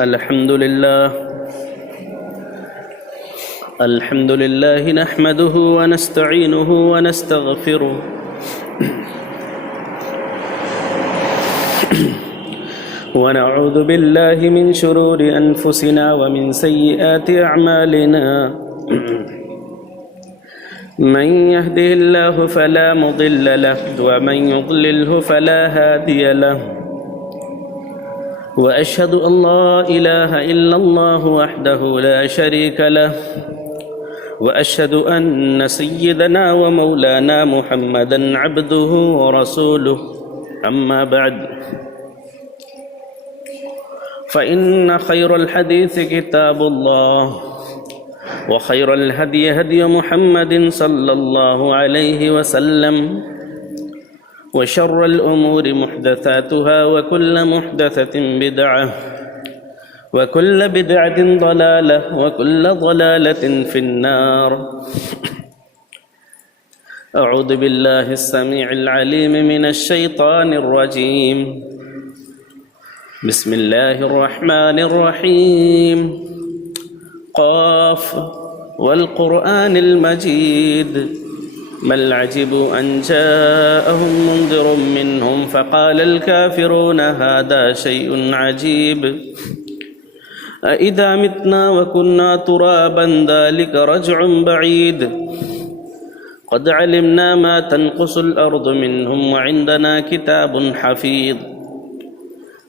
الحمد لله نحمده ونستعينه ونستغفره ونعوذ بالله من شرور أنفسنا ومن سيئات أعمالنا من يهده الله فلا مضل له ومن يضلله فلا هادي له وأشهد أن لا إله إلا الله وحده لا شريك له وأشهد أن سيدنا ومولانا محمدا عبده ورسوله أما بعد فإن خير الحديث كتاب الله وخير الهدي هدي محمد صلى الله عليه وسلم وشر الأمور محدثاتها وكل محدثة بدعة وكل بدعة ضلالة وكل ضلالة في النار. أعوذ بالله السميع العليم من الشيطان الرجيم. بسم الله الرحمن الرحيم. قاف والقرآن المجيد بل عجبوا أن جاءهم منذر منهم فقال الكافرون هذا شيء عجيب أإذا متنا وكنا ترابا ذلك رجع بعيد قد علمنا ما تنقص الأرض منهم وعندنا كتاب حفيظ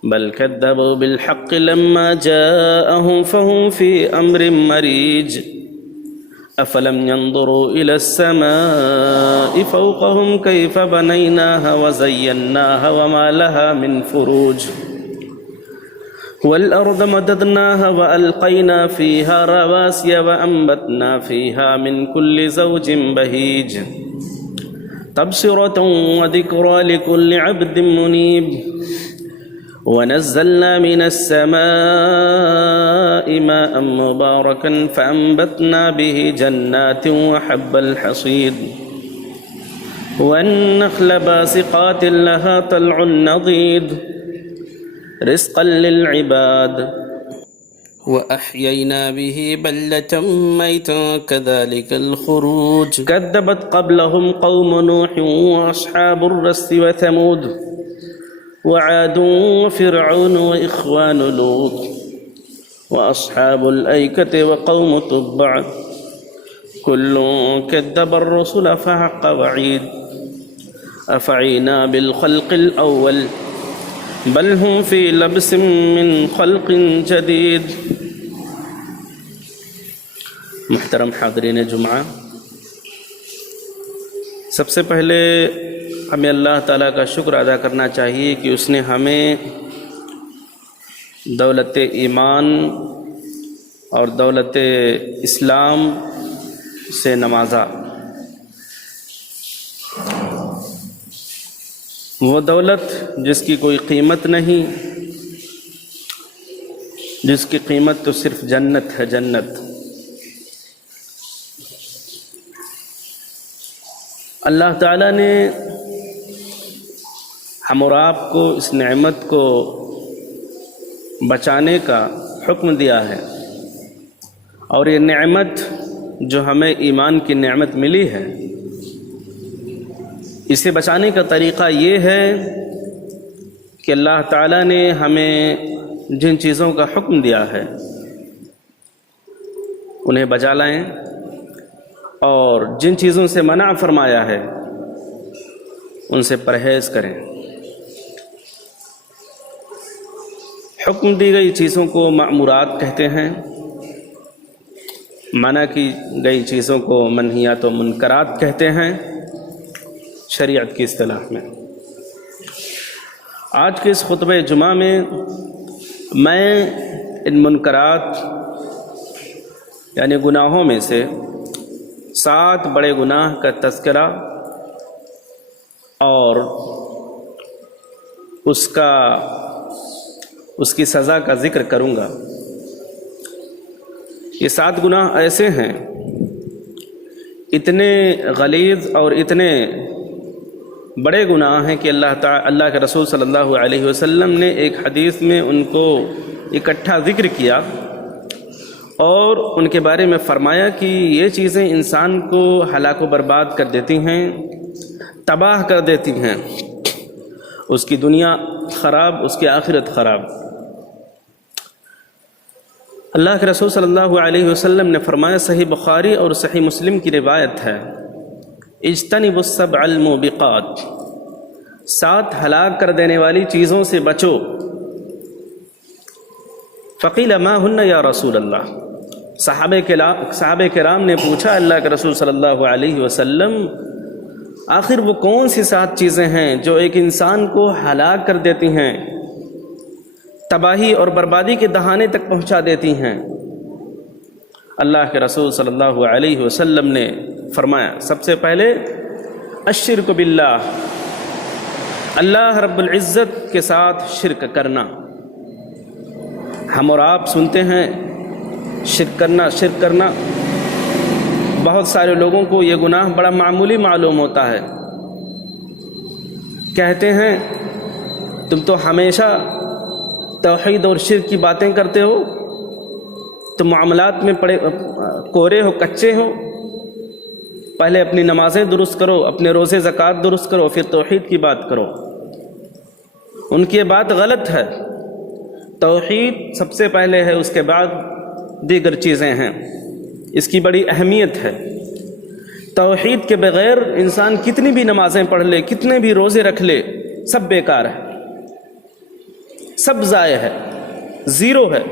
بل كذبوا بالحق لما جاءهم فهم في أمر مريج أفلم ينظروا إلى السماء فوقهم كيف بنيناها وزيناها وما لها من فروج والأرض مددناها وألقينا فيها رواسي وأنبتنا فيها من كل زوج بهيج تبصرة وذكرى لكل عبد منيب ونزلنا من السماء ماء مباركا فأنبتنا به جنات وحب الحصيد والنخل باسقات لها طلع نضيد رزقا للعباد وأحيينا به بلدة ميتا كذلك الخروج كذبت قبلهم قوم نوح وأصحاب الرس وثمود وعاد وفرعون وإخوان لوط وأصحاب الأيكة وقوم تبع كل كذب الرسل فحق وعيد أفعينا بالخلق الأول بل هم في لبس من خلق جديد. محترم حاضرین جمعہ، سب سے پہلے ہمیں اللہ تعالیٰ کا شکر ادا کرنا چاہیے کہ اس نے ہمیں دولت ایمان اور دولت اسلام سے نوازا. وہ دولت جس کی کوئی قیمت نہیں، جس کی قیمت تو صرف جنت ہے، جنت. اللہ تعالیٰ نے ہم اور آپ کو اس نعمت کو بچانے کا حکم دیا ہے، اور یہ نعمت جو ہمیں ایمان کی نعمت ملی ہے، اسے بچانے کا طریقہ یہ ہے کہ اللہ تعالیٰ نے ہمیں جن چیزوں کا حکم دیا ہے انہیں بجا لائیں، اور جن چیزوں سے منع فرمایا ہے ان سے پرہیز کریں. حکم دی گئی چیزوں کو مأمورات کہتے ہیں، منع کی گئی چیزوں کو منہیات و منکرات کہتے ہیں شریعت کی اصطلاح میں. آج کے اس خطبہ جمعہ میں میں ان منکرات یعنی گناہوں میں سے 7 بڑے گناہ کا تذکرہ اور اس کی سزا کا ذکر کروں گا. یہ 7 گناہ ایسے ہیں، اتنے غلیظ اور اتنے بڑے گناہ ہیں کہ اللہ کے رسول صلی اللہ علیہ وسلم نے ایک حدیث میں ان کو اکٹھا ذکر کیا اور ان کے بارے میں فرمایا کہ یہ چیزیں انسان کو ہلاک و برباد کر دیتی ہیں، تباہ کر دیتی ہیں، اس کی دنیا خراب، اس کی آخرت خراب۔ اللہ کے رسول صلی اللہ علیہ وسلم نے فرمایا، صحیح بخاری اور صحیح مسلم کی روایت ہے، اجتنبوا السبع الموبقات، 7 ہلاک کر دینے والی چیزوں سے بچو۔ فقیل ما ہن یا رسول اللہ، صحابہ کرام نے پوچھا اللہ کے رسول صلی اللہ علیہ وسلم، آخر وہ کون سی 7 چیزیں ہیں جو ایک انسان کو ہلاک کر دیتی ہیں، تباہی اور بربادی کے دہانے تک پہنچا دیتی ہیں؟ اللہ کے رسول صلی اللہ علیہ وسلم نے فرمایا، سب سے پہلے الشرک باللہ، اللہ رب العزت کے ساتھ شرک کرنا۔ ہم اور آپ سنتے ہیں شرک کرنا، بہت سارے لوگوں کو یہ گناہ بڑا معمولی معلوم ہوتا ہے، کہتے ہیں تم تو ہمیشہ توحید اور شرک کی باتیں کرتے ہو، تم معاملات میں کورے ہو، کچے ہو، پہلے اپنی نمازیں درست کرو، اپنے روزے زکوٰۃ درست کرو، پھر توحید کی بات کرو۔ ان کی یہ بات غلط ہے، توحید سب سے پہلے ہے، اس کے بعد دیگر چیزیں ہیں، اس کی بڑی اہمیت ہے۔ توحید کے بغیر انسان کتنی بھی نمازیں پڑھ لے، کتنے بھی روزے رکھ لے، سب بیکار ہے، سب ضائع ہے، زیرو ہے۔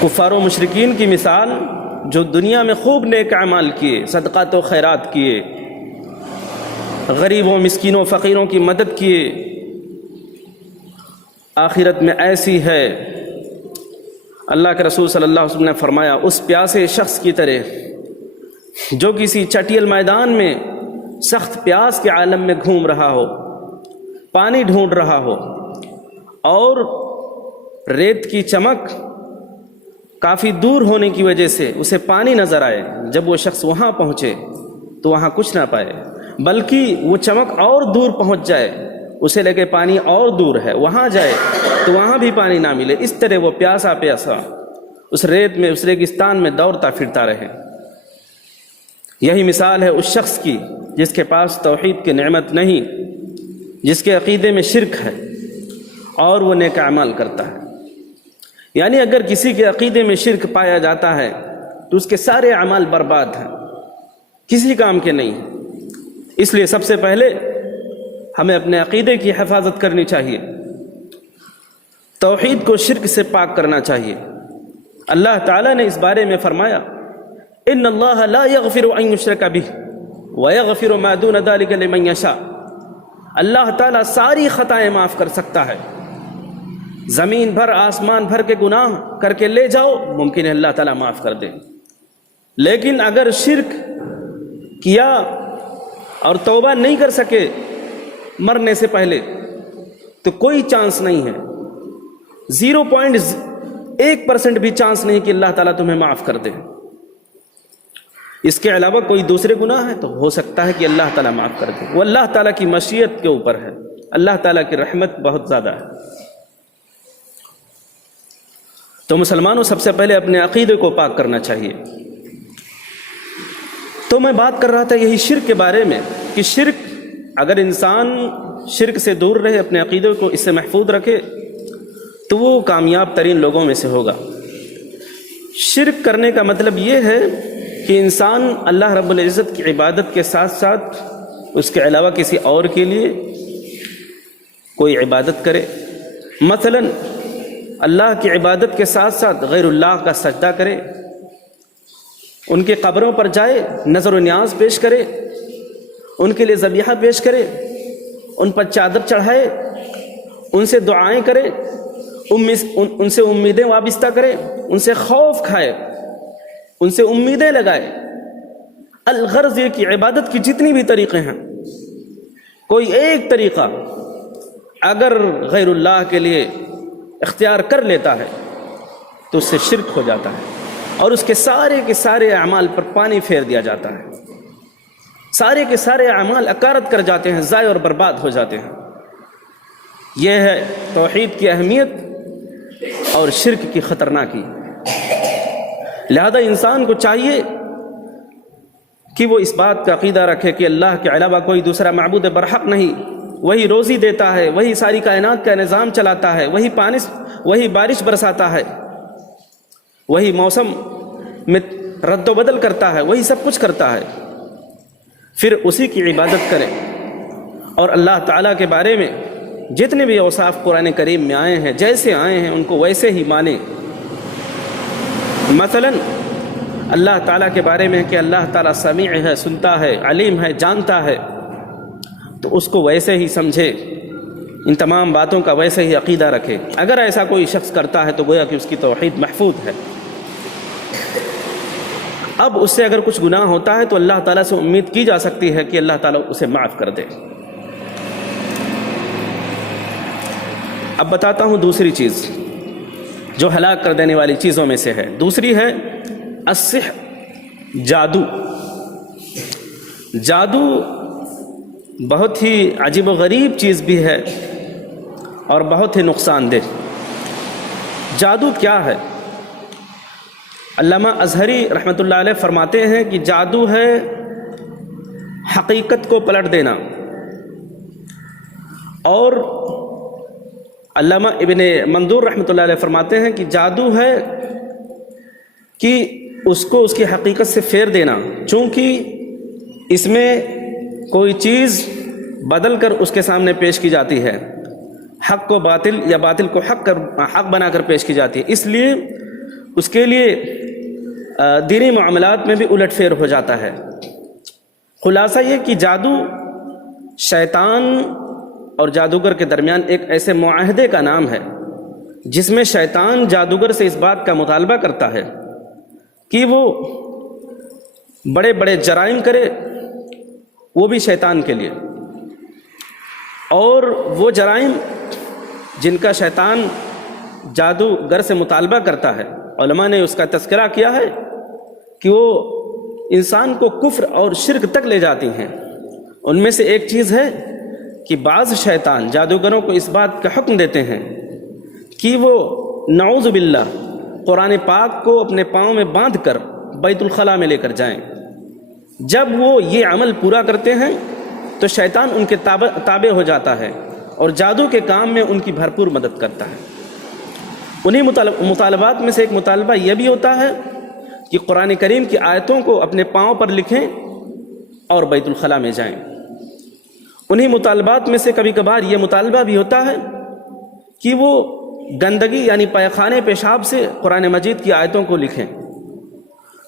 کفار و مشرکین کی مثال، جو دنیا میں خوب نیک اعمال کیے، صدقات و خیرات کیے، غریبوں، مسکینوں، فقیروں کی مدد کیے، آخرت میں ایسی ہے، اللہ کے رسول صلی اللہ علیہ وسلم نے فرمایا، اس پیاسے شخص کی طرح جو کسی چٹیل میدان میں سخت پیاس کے عالم میں گھوم رہا ہو، پانی ڈھونڈ رہا ہو، اور ریت کی چمک کافی دور ہونے کی وجہ سے اسے پانی نظر آئے، جب وہ شخص وہاں پہنچے تو وہاں کچھ نہ پائے، بلکہ وہ چمک اور دور پہنچ جائے، اسے لگے پانی اور دور ہے، وہاں جائے تو وہاں بھی پانی نہ ملے، اس طرح وہ پیاسا اس ریت میں، اس ریگستان میں دوڑتا پھرتا رہے۔ یہی مثال ہے اس شخص کی جس کے پاس توحید کی نعمت نہیں، جس کے عقیدے میں شرک ہے اور وہ نیک اعمال کرتا ہے۔ یعنی اگر کسی کے عقیدے میں شرک پایا جاتا ہے تو اس کے سارے اعمال برباد ہیں، کسی کام کے نہیں۔ اس لیے سب سے پہلے ہمیں اپنے عقیدے کی حفاظت کرنی چاہیے، توحید کو شرک سے پاک کرنا چاہیے۔ اللہ تعالیٰ نے اس بارے میں فرمایا، ان اللہ لا یغفر ان یشرک بہ ویغفر ما دون ذلک لمن یشاء، اللہ تعالیٰ ساری خطائیں معاف کر سکتا ہے، زمین بھر آسمان بھر کے گناہ کر کے لے جاؤ، ممکن ہے اللہ تعالیٰ معاف کر دے، لیکن اگر شرک کیا اور توبہ نہیں کر سکے مرنے سے پہلے تو کوئی چانس نہیں ہے، 0.1% بھی چانس نہیں کہ اللہ تعالیٰ تمہیں معاف کر دے۔ اس کے علاوہ کوئی دوسرے گناہ ہے تو ہو سکتا ہے کہ اللہ تعالیٰ معاف کر دے، وہ اللہ تعالیٰ کی مشیت کے اوپر ہے، اللہ تعالیٰ کی رحمت بہت زیادہ ہے۔ تو مسلمانوں سب سے پہلے اپنے عقیدے کو پاک کرنا چاہیے۔ تو میں بات کر رہا تھا یہی شرک کے بارے میں کہ شرک، اگر انسان شرک سے دور رہے، اپنے عقیدے کو اس سے محفوظ رکھے تو وہ کامیاب ترین لوگوں میں سے ہوگا۔ شرک کرنے کا مطلب یہ ہے کہ انسان اللہ رب العزت کی عبادت کے ساتھ ساتھ اس کے علاوہ کسی اور کے لیے کوئی عبادت کرے، مثلا اللہ کی عبادت کے ساتھ ساتھ غیر اللہ کا سجدہ کرے، ان کے قبروں پر جائے، نظر و نیاز پیش کرے، ان کے لیے ذبیحہ پیش کرے، ان پر چادر چڑھائے، ان سے دعائیں کرے، ان سے امیدیں وابستہ کرے، ان سے خوف کھائے، ان سے امیدیں لگائے۔ الغرض یہ کہ عبادت کی جتنی بھی طریقے ہیں، کوئی ایک طریقہ اگر غیر اللہ کے لیے اختیار کر لیتا ہے تو اس سے شرک ہو جاتا ہے، اور اس کے سارے اعمال پر پانی پھیر دیا جاتا ہے، سارے کے سارے اعمال اکارت کر جاتے ہیں، ضائع اور برباد ہو جاتے ہیں۔ یہ ہے توحید کی اہمیت اور شرک کی خطرناکی۔ لہذا انسان کو چاہیے کہ وہ اس بات کا عقیدہ رکھے کہ اللہ کے علاوہ کوئی دوسرا معبود برحق نہیں، وہی روزی دیتا ہے، وہی ساری کائنات کا نظام چلاتا ہے، وہی بارش برساتا ہے، وہی موسم میں رد و بدل کرتا ہے، وہی سب کچھ کرتا ہے۔ پھر اسی کی عبادت کریں اور اللہ تعالیٰ کے بارے میں جتنے بھی اوصاف قرآن کریم میں آئے ہیں، جیسے آئے ہیں ان کو ویسے ہی مانیں۔ مثلا اللہ تعالیٰ کے بارے میں کہ اللہ تعالیٰ سمیع ہے، سنتا ہے، علیم ہے، جانتا ہے، تو اس کو ویسے ہی سمجھے، ان تمام باتوں کا ویسے ہی عقیدہ رکھے۔ اگر ایسا کوئی شخص کرتا ہے تو گویا کہ اس کی توحید محفوظ ہے۔ اب اس سے اگر کچھ گناہ ہوتا ہے تو اللہ تعالیٰ سے امید کی جا سکتی ہے کہ اللہ تعالیٰ اسے معاف کر دے۔ اب بتاتا ہوں دوسری چیز جو ہلاک کر دینے والی چیزوں میں سے ہے۔ دوسری ہے السحر، جادو۔ جادو بہت ہی عجیب و غریب چیز بھی ہے اور بہت ہی نقصان دہ۔ جادو کیا ہے؟ علامہ اظہری رحمۃ اللہ علیہ فرماتے ہیں کہ جادو ہے حقیقت کو پلٹ دینا، اور علامہ ابن منظور رحمۃ اللہ علیہ فرماتے ہیں کہ جادو ہے کہ اس کو اس کی حقیقت سے پھیر دینا، چونکہ اس میں کوئی چیز بدل کر اس کے سامنے پیش کی جاتی ہے، حق کو باطل یا باطل کو حق بنا کر پیش کی جاتی ہے، اس لیے اس کے لیے دینی معاملات میں بھی الٹ پھیر ہو جاتا ہے۔ خلاصہ یہ کہ جادو شیطان اور جادوگر کے درمیان ایک ایسے معاہدے کا نام ہے جس میں شیطان جادوگر سے اس بات کا مطالبہ کرتا ہے کہ وہ بڑے بڑے جرائم کرے، وہ بھی شیطان کے لیے، اور وہ جرائم جن کا شیطان جادوگر سے مطالبہ کرتا ہے، علماء نے اس کا تذکرہ کیا ہے کہ وہ انسان کو کفر اور شرک تک لے جاتی ہیں۔ ان میں سے ایک چیز ہے کہ بعض شیطان جادوگروں کو اس بات کا حکم دیتے ہیں کہ وہ نعوذ باللہ قرآن پاک کو اپنے پاؤں میں باندھ کر بیت الخلاء میں لے کر جائیں۔ جب وہ یہ عمل پورا کرتے ہیں تو شیطان ان کے تابع ہو جاتا ہے اور جادو کے کام میں ان کی بھرپور مدد کرتا ہے۔ انہی مطالبات میں سے ایک مطالبہ یہ بھی ہوتا ہے کہ قرآن کریم کی آیتوں کو اپنے پاؤں پر لکھیں اور بیت الخلاء میں جائیں۔ انہی مطالبات میں سے کبھی کبھار یہ مطالبہ بھی ہوتا ہے کہ وہ گندگی یعنی پیخانے پیشاب سے قرآن مجید کی آیتوں کو لکھیں۔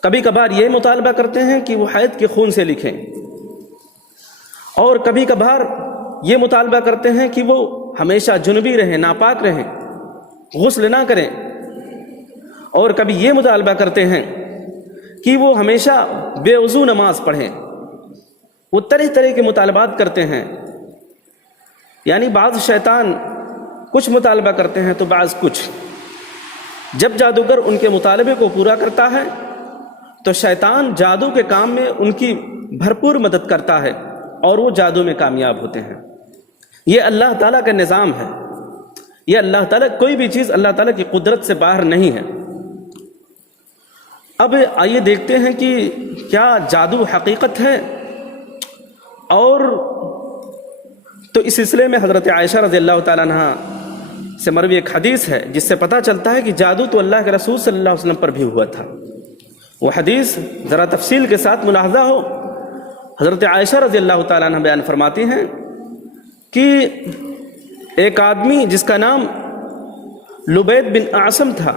کبھی کبھار یہ مطالبہ کرتے ہیں کہ وہ حیض کے خون سے لکھیں، اور کبھی کبھار یہ مطالبہ کرتے ہیں کہ وہ ہمیشہ جنبی رہیں، ناپاک رہیں، غسل نہ کریں، اور کبھی یہ مطالبہ کرتے ہیں کہ وہ ہمیشہ بے وضو نماز پڑھیں۔ وہ طرح طرح کے مطالبات کرتے ہیں، یعنی بعض شیطان کچھ مطالبہ کرتے ہیں تو بعض کچھ۔ جب جادوگر ان کے مطالبے کو پورا کرتا ہے تو شیطان جادو کے کام میں ان کی بھرپور مدد کرتا ہے اور وہ جادو میں کامیاب ہوتے ہیں۔ یہ اللہ تعالیٰ کا نظام ہے، یہ اللہ تعالیٰ، کوئی بھی چیز اللہ تعالیٰ کی قدرت سے باہر نہیں ہے۔ اب آئیے دیکھتے ہیں کہ کیا جادو حقیقت ہے، اور تو اس سلسلے میں حضرت عائشہ رضی اللہ تعالیٰ عنہ سے مروی ایک حدیث ہے جس سے پتہ چلتا ہے کہ جادو تو اللہ کے رسول صلی اللہ علیہ وسلم پر بھی ہوا تھا۔ وہ حدیث ذرا تفصیل کے ساتھ ملاحظہ ہو۔ حضرت عائشہ رضی اللہ تعالیٰ عنہ بیان فرماتی ہیں کہ ایک آدمی جس کا نام لبید بن اعصم تھا،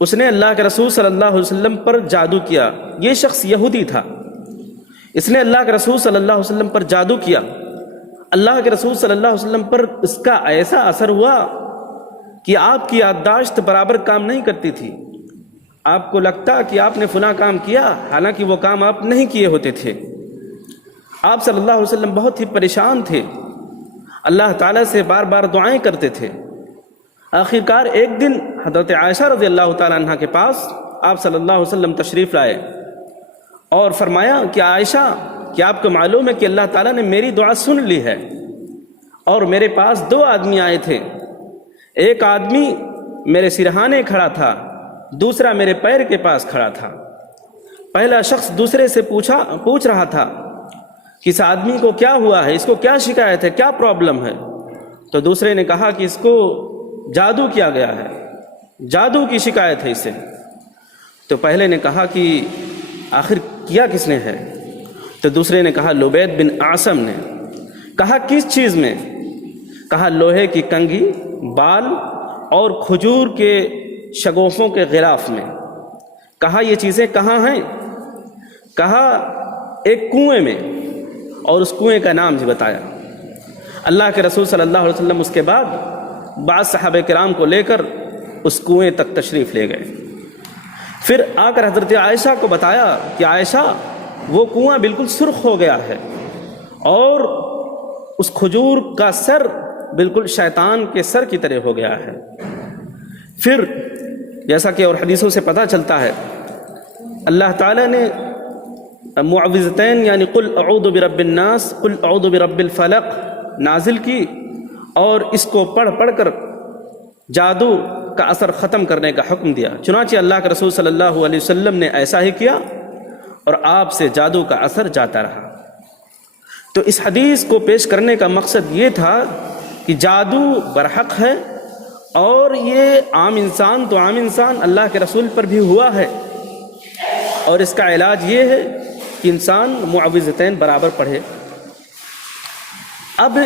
اس نے اللہ کے رسول صلی اللہ علیہ وسلم پر جادو کیا۔ یہ شخص یہودی تھا، اس نے اللہ کے رسول صلی اللہ علیہ وسلم پر جادو کیا۔ اللہ کے رسول صلی اللہ علیہ وسلم پر اس کا ایسا اثر ہوا کہ آپ کی یادداشت برابر کام نہیں کرتی تھی۔ آپ کو لگتا کہ آپ نے فلاں کام کیا، حالانکہ وہ کام آپ نہیں کیے ہوتے تھے۔ آپ صلی اللہ علیہ وسلم بہت ہی پریشان تھے، اللہ تعالیٰ سے بار بار دعائیں کرتے تھے۔ آخرکار ایک دن حضرت عائشہ رضی اللہ تعالیٰ عنہ کے پاس آپ صلی اللہ علیہ وسلم تشریف لائے اور فرمایا کہ عائشہ، کیا آپ کو معلوم ہے کہ اللہ تعالیٰ نے میری دعا سن لی ہے اور میرے پاس 2 آدمی آئے تھے، ایک آدمی میرے سرہانے کھڑا تھا، دوسرا میرے پیر کے پاس کھڑا تھا۔ پہلا شخص دوسرے سے پوچھ رہا تھا کہ اس آدمی کو کیا ہوا ہے، اس کو کیا شکایت ہے، کیا پرابلم ہے؟ تو دوسرے نے کہا کہ اس کو جادو کیا گیا ہے، جادو کی شکایت ہے اسے۔ تو پہلے نے کہا کہ آخر کیا کس نے ہے؟ تو دوسرے نے کہا لبید بن عاصم نے۔ کہا کس چیز میں؟ کہا لوہے کی کنگھی، بال اور کھجور کے شگوفوں کے غلاف میں۔ کہا یہ چیزیں کہاں ہیں؟ کہا ایک کنویں میں، اور اس کنویں کا نام بھی بتایا۔ اللہ کے رسول صلی اللہ علیہ وسلم اس کے بعد بعض صحابہ کرام کو لے کر اس کنویں تک تشریف لے گئے۔ پھر آ کر حضرت عائشہ کو بتایا کہ عائشہ وہ کنواں بالکل سرخ ہو گیا ہے، اور اس کھجور کا سر بالکل شیطان کے سر کی طرح ہو گیا ہے۔ پھر جیسا کہ اور حدیثوں سے پتہ چلتا ہے، اللہ تعالیٰ نے معوذتین یعنی قل اعوذ برب الناس، قل اعوذ برب الفلق نازل کی، اور اس کو پڑھ کر جادو کا اثر ختم کرنے کا حکم دیا۔ چنانچہ اللہ کے رسول صلی اللہ علیہ وسلم نے ایسا ہی کیا، اور آپ سے جادو کا اثر جاتا رہا۔ تو اس حدیث کو پیش کرنے کا مقصد یہ تھا کہ جادو برحق ہے، اور یہ عام انسان تو عام انسان اللہ کے رسول پر بھی ہوا ہے، اور اس کا علاج یہ ہے کہ انسان معوذتین برابر پڑھے۔ اب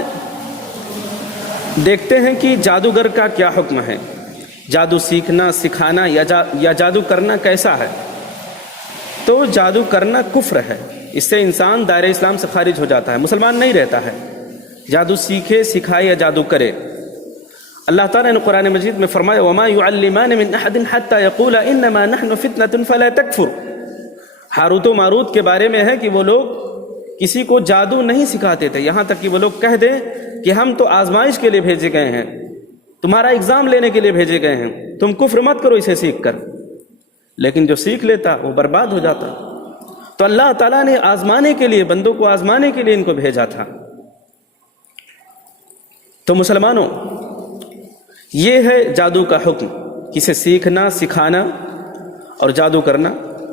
دیکھتے ہیں کہ جادوگر کا کیا حکم ہے، جادو سیکھنا، سکھانا یا جادو کرنا کیسا ہے؟ تو جادو کرنا کفر ہے، اس سے انسان دائرہ اسلام سے خارج ہو جاتا ہے، مسلمان نہیں رہتا ہے۔ جادو سیکھے، سکھائے یا جادو کرے، اللہ تعالیٰ نے قرآن مجید میں فرمایا وَمَا يُعَلِّمَانِ مِنْ أَحَدٍ حَتَّى يَقُولَ إِنَّمَا نَحْنُ فِتْنَةٌ فَلَا تَكْفُرْ۔ ہاروت و ماروت کے بارے میں ہے کہ وہ لوگ کسی کو جادو نہیں سکھاتے تھے، یہاں تک کہ وہ لوگ کہہ دیں کہ ہم تو آزمائش کے لیے بھیجے گئے ہیں، تمہارا ایگزام لینے کے لیے بھیجے گئے ہیں، تم کفر مت کرو اسے سیکھ کر۔ لیکن جو سیکھ لیتا وہ برباد ہو جاتا۔ تو اللہ تعالیٰ نے آزمانے کے لیے، بندوں کو آزمانے کے لیے ان کو بھیجا تھا۔ تو مسلمانوں، یہ ہے جادو کا حکم، کسے سیکھنا، سکھانا اور جادو کرنا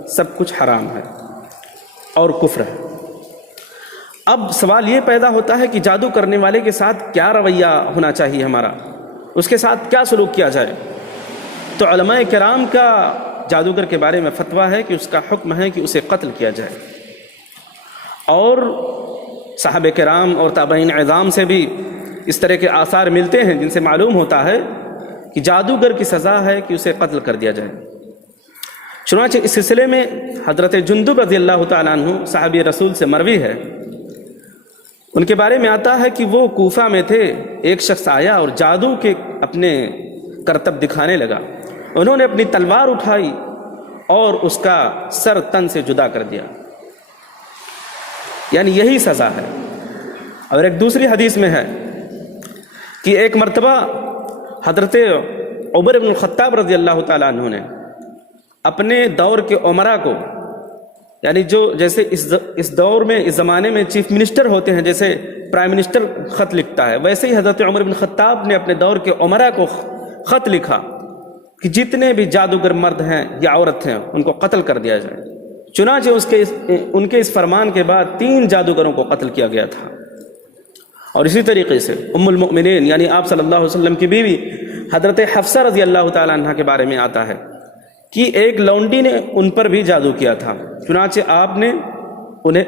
سب کچھ حرام ہے اور کفر ہے۔ اب سوال یہ پیدا ہوتا ہے کہ جادو کرنے والے کے ساتھ کیا رویہ ہونا چاہیے ہمارا، اس کے ساتھ کیا سلوک کیا جائے؟ تو علماء کرام کا جادوگر کے بارے میں فتویٰ ہے کہ اس کا حکم ہے کہ اسے قتل کیا جائے، اور صحابہ کرام اور تابعین اعظام سے بھی اس طرح کے آثار ملتے ہیں جن سے معلوم ہوتا ہے کہ جادوگر کی سزا ہے کہ اسے قتل کر دیا جائے۔ چنانچہ اس سلسلے میں حضرت جندب رضی اللہ تعالیٰ عنہ صحابی رسول سے مروی ہے، ان کے بارے میں آتا ہے کہ وہ کوفہ میں تھے، ایک شخص آیا اور جادو کے اپنے کرتب دکھانے لگا۔ انہوں نے اپنی تلوار اٹھائی اور اس کا سر تن سے جدا کر دیا، یعنی یہی سزا ہے۔ اور ایک دوسری حدیث میں ہے کہ ایک مرتبہ حضرت عمر بن الخطاب رضی اللہ تعالیٰ عنہ نے اپنے دور کے امراء کو، یعنی جو جیسے اس دور میں، اس زمانے میں چیف منسٹر ہوتے ہیں، جیسے پرائم منسٹر خط لکھتا ہے، ویسے ہی حضرت عمر بن الخطاب نے اپنے دور کے امراء کو خط لکھا کہ جتنے بھی جادوگر مرد ہیں یا عورت ہیں ان کو قتل کر دیا جائے۔ چنانچہ ان کے اس فرمان کے بعد 3 جادوگروں کو قتل کیا گیا تھا۔ اور اسی طریقے سے ام المؤمنین یعنی آپ صلی اللہ علیہ وسلم کی بیوی حضرت حفصہ رضی اللہ تعالیٰ عنہ کے بارے میں آتا ہے کہ ایک لونڈی نے ان پر بھی جادو کیا تھا، چنانچہ آپ نے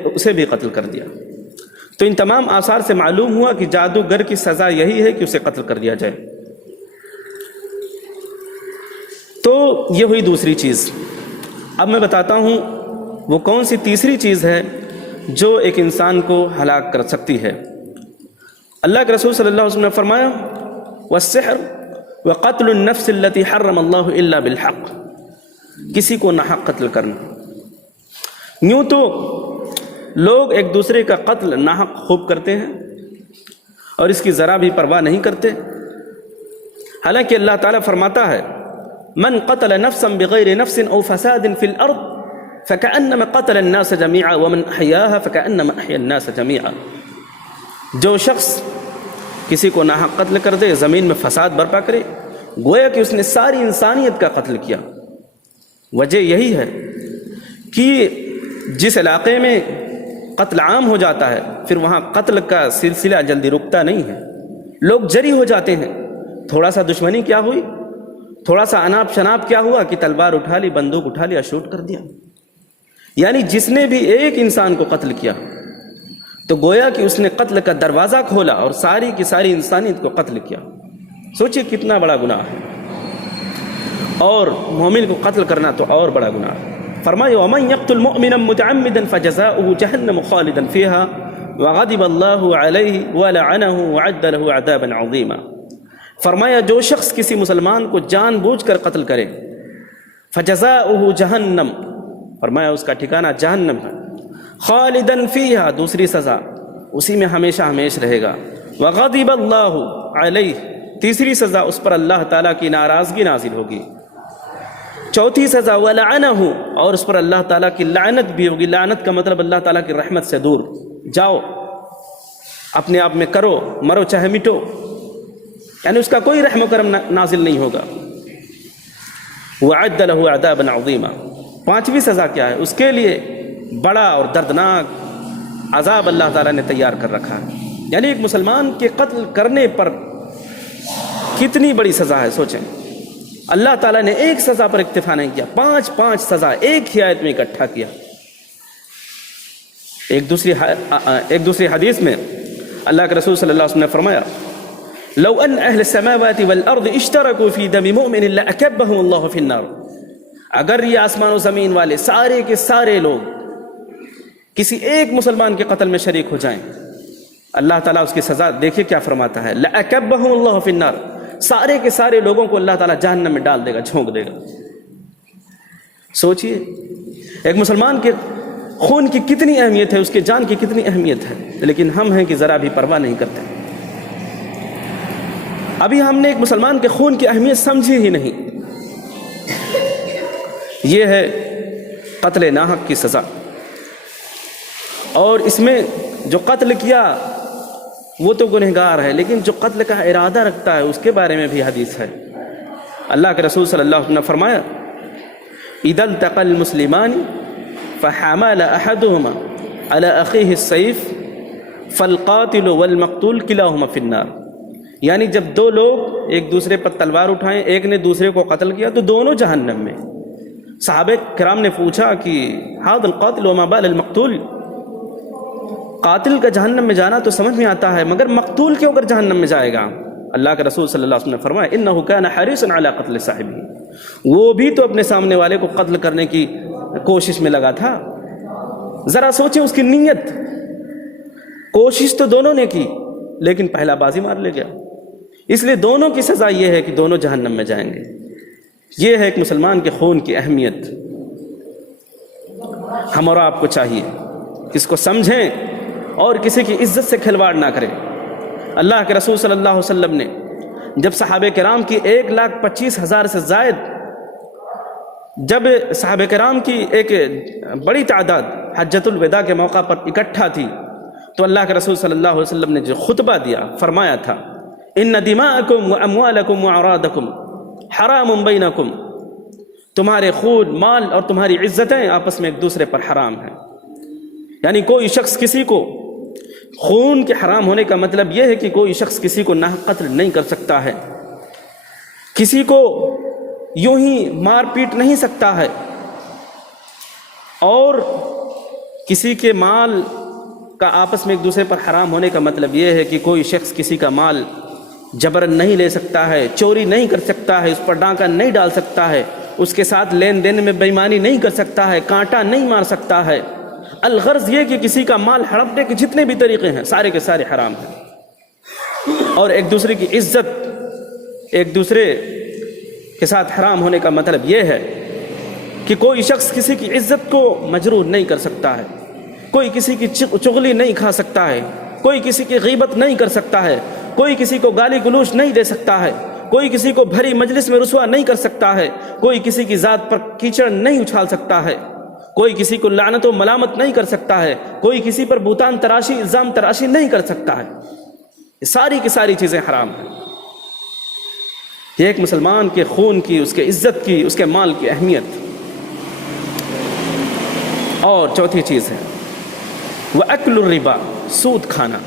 اسے بھی قتل کر دیا۔ تو ان تمام آثار سے معلوم ہوا کہ جادوگر کی سزا یہی ہے کہ اسے قتل کر دیا جائے۔ تو یہ ہوئی دوسری چیز۔ اب میں بتاتا ہوں وہ کون سی تیسری چیز ہے جو ایک انسان کو ہلاک کر سکتی ہے۔ اللہ کے رسول صلی اللہ علیہ وسلم نے فرمایا والسحر وقتل النفس التي حرم اللہ الا بالحق، کسی کو ناحق قتل کرنا۔ یوں تو لوگ ایک دوسرے کا قتل ناحق خوب کرتے ہیں اور اس کی ذرا بھی پرواہ نہیں کرتے، حالانکہ اللہ تعالیٰ فرماتا ہے من قتل نفسا بغیر نفس او فساد فی الارض فکأنما قتل الناس جميعا ومن احیاها فکأنما احیا الناس جميعا۔ جو شخص کسی کو ناحق قتل کر دے، زمین میں فساد برپا کرے، گویا کہ اس نے ساری انسانیت کا قتل کیا۔ وجہ یہی ہے کہ جس علاقے میں قتل عام ہو جاتا ہے پھر وہاں قتل کا سلسلہ جلدی رکتا نہیں ہے، لوگ جری ہو جاتے ہیں۔ تھوڑا سا دشمنی کیا ہوئی، تھوڑا سا اناپ شناپ کیا ہوا کہ تلوار اٹھا لی، بندوق اٹھا لیا، شوٹ کر دیا۔ یعنی جس نے بھی ایک انسان کو قتل کیا تو گویا کہ اس نے قتل کا دروازہ کھولا اور ساری کی ساری انسانیت کو قتل کیا۔ سوچئے کتنا بڑا گناہ ہے، اور مومن کو قتل کرنا تو اور بڑا گناہ ہے۔ فرمایا وَمَن يَقْتُلْ مُؤْمِنًا مُتَعَمِّدًا فَجَزَاؤُهُ جَهَنَّمُ خَالِدًا فِيهَا وَغَضِبَ اللَّهُ عَلَيْهِ وَلَعَنَهُ وَعَدَّ لَهُ عَذَابًا عَظِيمًا۔ فرمایا جو شخص کسی مسلمان کو جان بوجھ کر قتل کرے، فَجَزَاؤُهُ جَهَنَّمُ، فرمایا اس کا ٹھکانہ جہنم ہے، خالداً فیہا، دوسری سزا اسی میں ہمیشہ ہمیشہ رہے گا، وغضب اللہ علیہ، تیسری سزا اس پر اللہ تعالیٰ کی ناراضگی نازل ہوگی، چوتھی سزا ولعنہ، اور اس پر اللہ تعالیٰ کی لعنت بھی ہوگی۔ لعنت کا مطلب اللہ تعالیٰ کی رحمت سے دور، جاؤ اپنے آپ میں کرو، مرو چاہے مٹو، یعنی اس کا کوئی رحم و کرم نازل نہیں ہوگا۔ وعد لہ عذابا عظیما، پانچویں سزا کیا ہے؟ اس کے لیے بڑا اور دردناک عذاب اللہ تعالیٰ نے تیار کر رکھا ہے۔ یعنی ایک مسلمان کے قتل کرنے پر کتنی بڑی سزا ہے، سوچیں۔ اللہ تعالیٰ نے ایک سزا پر اکتفا نہیں کیا، پانچ سزا ایک ہی آیت میں اکٹھا کیا۔ ایک دوسری حدیث میں اللہ کے رسول صلی اللہ علیہ وسلم نے فرمایا لو ان اہل السماوات والارض اشترکوا فی دم مؤمن لاکبهم اللہ فی النار، اگر یہ آسمان و زمین والے سارے کے سارے لوگ کسی ایک مسلمان کے قتل میں شریک ہو جائیں، اللہ تعالیٰ اس کی سزا دیکھیں کیا فرماتا ہے، لَأَكَبَّهُمُ اللَّهُ فِي النَّارِ، سارے کے سارے لوگوں کو اللہ تعالیٰ جہنم میں ڈال دے گا، جھونک دے گا۔ سوچئے ایک مسلمان کے خون کی کتنی اہمیت ہے، اس کے جان کی کتنی اہمیت ہے، لیکن ہم ہیں کہ ذرا بھی پرواہ نہیں کرتے۔ ابھی ہم نے ایک مسلمان کے خون کی اہمیت سمجھی ہی نہیں۔ یہ ہے قتل ناحق کی سزا، اور اس میں جو قتل کیا وہ تو گنہگار ہے، لیکن جو قتل کا ارادہ رکھتا ہے اس کے بارے میں بھی حدیث ہے۔ اللہ کے رسول صلی اللہ علیہ وسلم نے فرمایا اذا التقى المسلمان فحمل احدهما على اخيه السيف فالقاتل والمقتول كلاهما في النار، یعنی جب دو لوگ ایک دوسرے پر تلوار اٹھائیں، ایک نے دوسرے کو قتل کیا تو دونوں جہنم میں۔ صحابہ کرام نے پوچھا کہ هذا القاتل وما بال المقتول، قاتل کا جہنم میں جانا تو سمجھ میں آتا ہے، مگر مقتول کیوں کر جہنم میں جائے گا؟ اللہ کے رسول صلی اللہ علیہ وسلم نے فرمایا انہ کان حریصا علی قتل صاحبہ، وہ بھی تو اپنے سامنے والے کو قتل کرنے کی کوشش میں لگا تھا۔ ذرا سوچیں اس کی نیت، کوشش تو دونوں نے کی لیکن پہلا بازی مار لے گیا، اس لیے دونوں کی سزا یہ ہے کہ دونوں جہنم میں جائیں گے۔ یہ ہے ایک مسلمان کے خون کی اہمیت۔ ہم اور آپ کو چاہیے اس کو سمجھیں اور کسی کی عزت سے کھلواڑ نہ کریں۔ اللہ کے رسول صلی اللہ علیہ وسلم نے جب صحابہ کرام کی 1,25,000 سے زائد، جب صحابہ کرام کی ایک بڑی تعداد حجۃ الوداع کے موقع پر اکٹھا تھی تو اللہ کے رسول صلی اللہ علیہ وسلم نے جو خطبہ دیا فرمایا تھا ان دماءکم واموالکم واعراضکم حرام بینکم، تمہارے خون، مال اور تمہاری عزتیں آپس میں ایک دوسرے پر حرام ہیں۔ یعنی کوئی شخص کسی کو، خون کے حرام ہونے کا مطلب یہ ہے کہ کوئی شخص کسی کو ناحق قتل نہیں کر سکتا ہے، کسی کو یوں ہی مار پیٹ نہیں سکتا ہے، اور کسی کے مال کا آپس میں ایک دوسرے پر حرام ہونے کا مطلب یہ ہے کہ کوئی شخص کسی کا مال جبرن نہیں لے سکتا ہے، چوری نہیں کر سکتا ہے، اس پر ڈاکہ نہیں ڈال سکتا ہے، اس کے ساتھ لین دین میں بے ایمانی نہیں کر سکتا ہے، کانٹا نہیں مار سکتا ہے۔ الغرض یہ کہ کسی کا مال ہڑپنے کے جتنے بھی طریقے ہیں سارے کے سارے حرام ہیں، اور ایک دوسرے کی عزت ایک دوسرے کے ساتھ حرام ہونے کا مطلب یہ ہے کہ کوئی شخص کسی کی عزت کو مجروح نہیں کر سکتا ہے، کوئی کسی کی چغلی نہیں کھا سکتا ہے، کوئی کسی کی غیبت نہیں کر سکتا ہے، کوئی کسی کو گالی گلوچ نہیں دے سکتا ہے، کوئی کسی کو بھری مجلس میں رسوا نہیں کر سکتا ہے، کوئی کسی کی ذات پر کیچڑ نہیں اچھال سکتا ہے، کوئی کسی کو لعنت و ملامت نہیں کر سکتا ہے، کوئی کسی پر بہتان تراشی، الزام تراشی نہیں کر سکتا ہے۔ یہ ساری کی ساری چیزیں حرام ہیں. یہ ایک مسلمان کے خون کی، اس کے عزت کی، اس کے مال کی اہمیت. اور چوتھی چیز ہے وَأَكْلُ الرِّبَا، سود کھانا.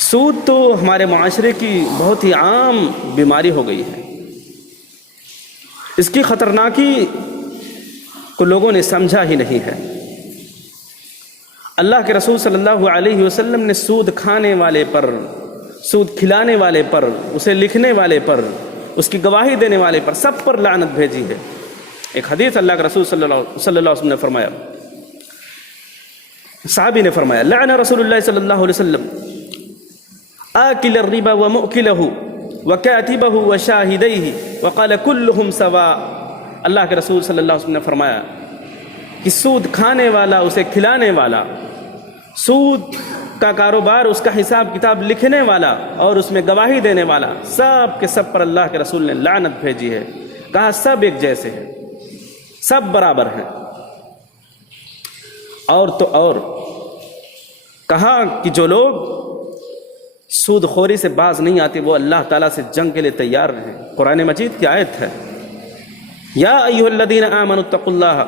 سود تو ہمارے معاشرے کی بہت ہی عام بیماری ہو گئی ہے. اس کی خطرناکی کو لوگوں نے سمجھا ہی نہیں ہے. اللہ کے رسول صلی اللہ علیہ وسلم نے سود کھانے والے پر، سود کھلانے والے پر، اسے لکھنے والے پر، اس کی گواہی دینے والے پر، سب پر لعنت بھیجی ہے. ایک حدیث اللہ کے رسول صلی اللہ علیہ وسلم نے فرمایا، صحابی نے فرمایا لعن رسول اللہ صلی اللہ علیہ وسلم آکل الربا ومؤکلہ وکاتبہ وشاہدیہ وقال کلہم سواء. اللہ کے رسول صلی اللہ علیہ وسلم نے فرمایا کہ سود کھانے والا، اسے کھلانے والا، سود کا کاروبار، اس کا حساب کتاب لکھنے والا اور اس میں گواہی دینے والا، سب کے سب پر اللہ کے رسول نے لعنت بھیجی ہے. کہا سب ایک جیسے ہیں، سب برابر ہیں. اور تو اور کہا کہ جو لوگ سود خوری سے باز نہیں آتے وہ اللہ تعالیٰ سے جنگ کے لیے تیار رہیں. قرآن مجید کی آیت ہے یا ایھا الذین آمنوا اتقوا اللہ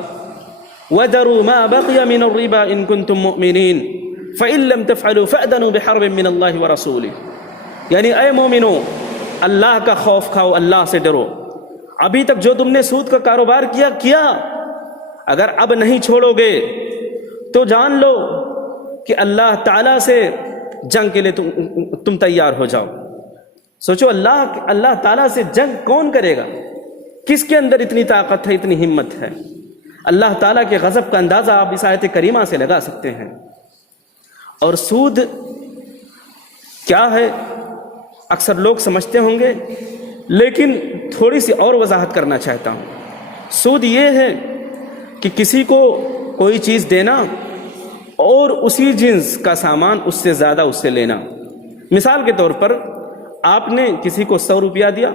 وذروا ما بقی من الربا ان کنتم مؤمنین فإن لم تفعلوا فأذنوا بحرب من اللہ ورسولہ. یعنی اے مومنو، اللہ کا خوف کھاؤ، اللہ سے ڈرو. ابھی تک جو تم نے سود کا کاروبار کیا، اگر اب نہیں چھوڑو گے تو جان لو کہ اللہ تعالیٰ سے جنگ کے لیے تم تیار ہو جاؤ. سوچو اللہ تعالیٰ سے جنگ کون کرے گا؟ کس کے اندر اتنی طاقت ہے، اتنی ہمت ہے؟ اللہ تعالیٰ کے غضب کا اندازہ آپ اس آیت کریمہ سے لگا سکتے ہیں. اور سود کیا ہے اکثر لوگ سمجھتے ہوں گے، لیکن تھوڑی سی اور وضاحت کرنا چاہتا ہوں. سود یہ ہے کہ کسی کو کوئی چیز دینا اور اسی جنس کا سامان اس سے زیادہ اس سے لینا. مثال کے طور پر آپ نے کسی کو 100 روپیہ دیا،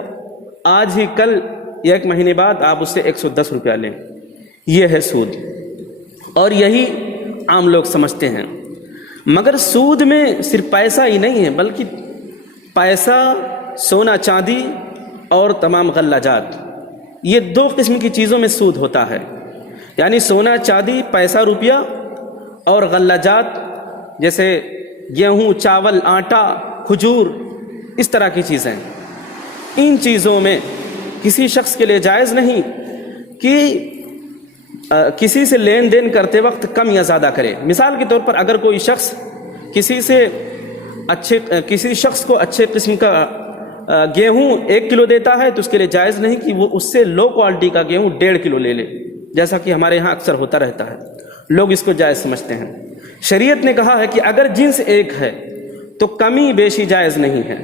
آج ہی کل یا 1 مہینے بعد آپ اس سے 110 روپیہ لیں. یہ ہے سود، اور یہی عام لوگ سمجھتے ہیں. مگر سود میں صرف پیسہ ہی نہیں ہے، بلکہ پیسہ، سونا چاندی اور تمام غلہ جات، یہ 2 قسم کی چیزوں میں سود ہوتا ہے. یعنی سونا چاندی، پیسہ روپیہ اور غلہ جات جیسے گیہوں، چاول، آٹا، کھجور، اس طرح کی چیزیں. ان چیزوں میں کسی شخص کے لیے جائز نہیں کہ کسی سے لین دین کرتے وقت کم یا زیادہ کرے. مثال کے طور پر اگر کوئی شخص کسی شخص کو اچھے قسم کا گیہوں 1 کلو دیتا ہے تو اس کے لیے جائز نہیں کہ وہ اس سے لو کوالٹی کا گیہوں 1.5 کلو لے لے، جیسا کہ ہمارے یہاں اکثر ہوتا رہتا ہے. لوگ اس کو جائز سمجھتے ہیں. شریعت نے کہا ہے کہ اگر جنس ایک ہے تو کمی بیشی جائز نہیں ہے.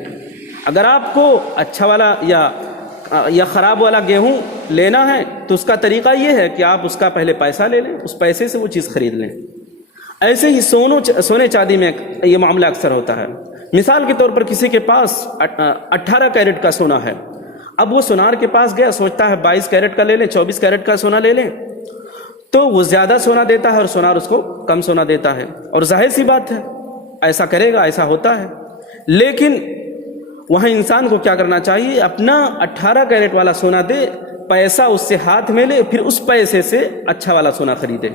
اگر آپ کو اچھا والا یا خراب والا گیہوں لینا ہے تو اس کا طریقہ یہ ہے کہ آپ اس کا پہلے پیسہ لے لیں، اس پیسے سے وہ چیز خرید لیں. ایسے ہی سونے چاندی میں یہ معاملہ اکثر ہوتا ہے. مثال کے طور پر کسی کے پاس 18 کیرٹ کا سونا ہے. اب وہ سونار کے پاس گیا، سوچتا ہے 22 کیرٹ کا لے لیں، 24 کیرٹ کا سونا لے لیں، تو وہ زیادہ سونا دیتا ہے اور سونار اس کو کم سونا دیتا ہے. اور ظاہر سی بات ہے ایسا کرے گا، ایسا ہوتا ہے. لیکن وہاں انسان کو کیا کرنا چاہیے؟ اپنا 18 کیرٹ والا سونا دے، پیسہ اس سے ہاتھ میں لے، پھر اس پیسے سے اچھا والا سونا خریدے.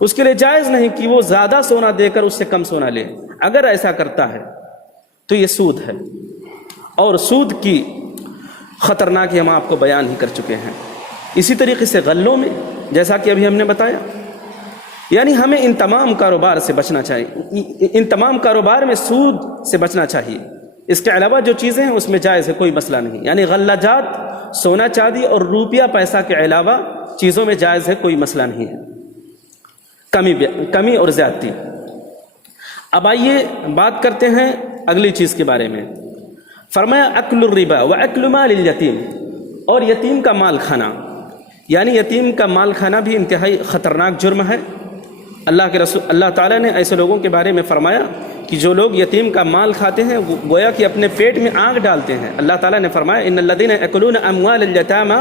اس کے لیے جائز نہیں کہ وہ زیادہ سونا دے کر اس سے کم سونا لے. اگر ایسا کرتا ہے تو یہ سود ہے. اور سود کی خطرناکی ہم آپ کو بیان ہی کر چکے ہیں. اسی طریقے سے غلوں میں، جیسا کہ ابھی ہم نے بتایا، یعنی ہمیں ان تمام کاروبار سے بچنا چاہیے. ان تمام کاروبار میں سود سے بچنا چاہیے. اس کے علاوہ جو چیزیں ہیں اس میں جائز ہے، کوئی مسئلہ نہیں. یعنی غلہ جات، سونا چاندی اور روپیہ پیسہ کے علاوہ چیزوں میں جائز ہے، کوئی مسئلہ نہیں ہے. کمی اور زیادتی. اب آئیے بات کرتے ہیں اگلی چیز کے بارے میں. فرمایا اکل الربا واکل مال الیتیم، اور یتیم کا مال کھانا. یعنی یتیم کا مال کھانا بھی انتہائی خطرناک جرم ہے. اللہ تعالیٰ نے ایسے لوگوں کے بارے میں فرمایا کہ جو لوگ یتیم کا مال کھاتے ہیں وہ گویا کہ اپنے پیٹ میں آگ ڈالتے ہیں. اللہ تعالیٰ نے فرمایا ان الذین یأکلون اموال الیتامی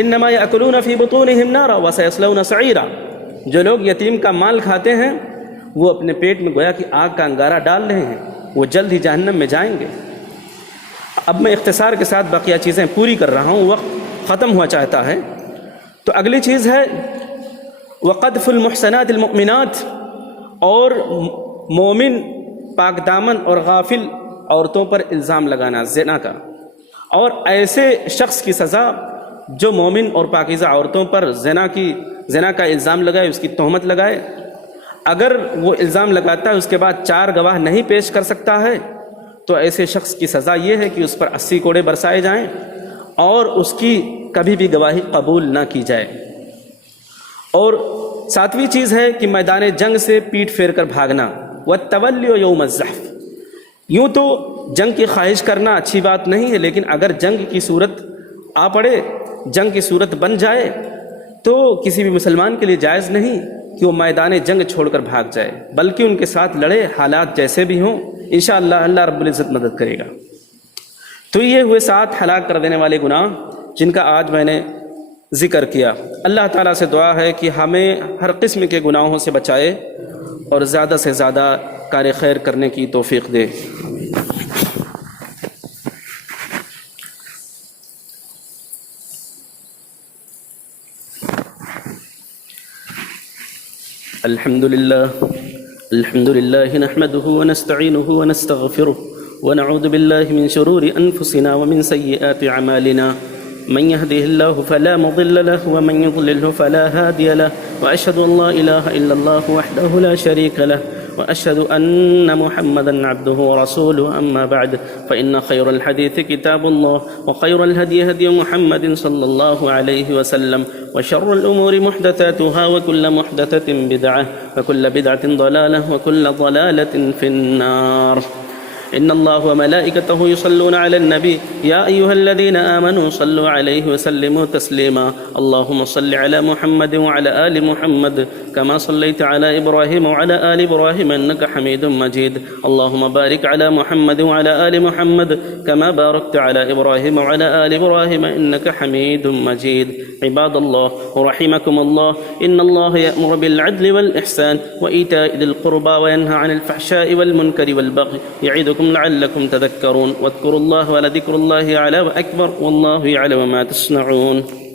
انما یأکلون فی بطونہم نارا وسیصلون سعیرا. جو لوگ یتیم کا مال کھاتے ہیں وہ اپنے پیٹ میں گویا کہ آگ کا انگارہ ڈال رہے ہیں. وہ جلد ہی جہنم میں جائیں گے۔ اب میں اختصار کے ساتھ بقیہ چیزیں پوری کر رہا ہوں، وقت ختم ہوا چاہتا ہے۔ تو اگلی چیز ہے وقذف المحصنات المؤمنات، اور مومن پاک دامن اور غافل عورتوں پر الزام لگانا زنا کا، اور ایسے شخص کی سزا جو مومن اور پاکیزہ عورتوں پر زنا کا الزام لگائے، اس کی تہمت لگائے۔ اگر وہ الزام لگاتا ہے اس کے بعد 4 گواہ نہیں پیش کر سکتا ہے تو ایسے شخص کی سزا یہ ہے کہ اس پر 80 کوڑے برسائے جائیں اور اس کی کبھی بھی گواہی قبول نہ کی جائے۔ اور 7ویں چیز ہے کہ میدان جنگ سے پیٹ پھیر کر بھاگنا، والتولی یوم الزحف۔ یوں تو جنگ کی خواہش کرنا اچھی بات نہیں ہے، لیکن اگر جنگ کی صورت آ پڑے، جنگ کی صورت بن جائے، تو کسی بھی مسلمان کے لیے جائز نہیں کہ وہ میدان جنگ چھوڑ کر بھاگ جائے، بلکہ ان کے ساتھ لڑے، حالات جیسے بھی ہوں، انشاءاللہ اللہ رب العزت مدد کرے گا۔ تو یہ ہوئے 7 ہلاک کر دینے والے گناہ جن کا آج میں نے ذکر کیا۔ اللہ تعالیٰ سے دعا ہے کہ ہمیں ہر قسم کے گناہوں سے بچائے اور زیادہ سے زیادہ کار خیر کرنے کی توفیق دے۔ الحمد لله نحمده ونستعينه ونستغفره ونعوذ بالله من شرور أنفسنا ومن سيئات أعمالنا، من يهده الله فلا مضل له ومن يضلله فلا هادي له، وأشهد أن لا إله إلا الله وحده لا شريك له، وأشهد أن محمدًا عبده ورسوله، أما بعد فإن خير الحديث كتاب الله، وخير الهدي هدي محمد صلى الله عليه وسلم، وشر الأمور محدثاتها، وكل محدثة بدعة، وكل بدعة ضلالة، وكل ضلالة في النار۔ إن الله وملائكته يصلون على النبي يا أيها الذين آمنوا صلوا عليه وسلموا تسليما، اللهم صل على محمد وعلى آل محمد كما صليت على إبراهيم وعلى آل إبراهيم إنك حميد مجيد، اللهم بارك على محمد وعلى آل محمد كما باركت على إبراهيم وعلى آل إبراهيم إنك حميد مجيد۔ عباد الله رحمكم الله، إن الله يأمر بالعدل والإحسان وإيتاء ذي القربى وينهى عن الفحشاء والمنكر والبغي، يعظكم لعلكم تذكرون، واذكروا الله ولذكر الله أعلى وأكبر، والله يعلم ما تصنعون۔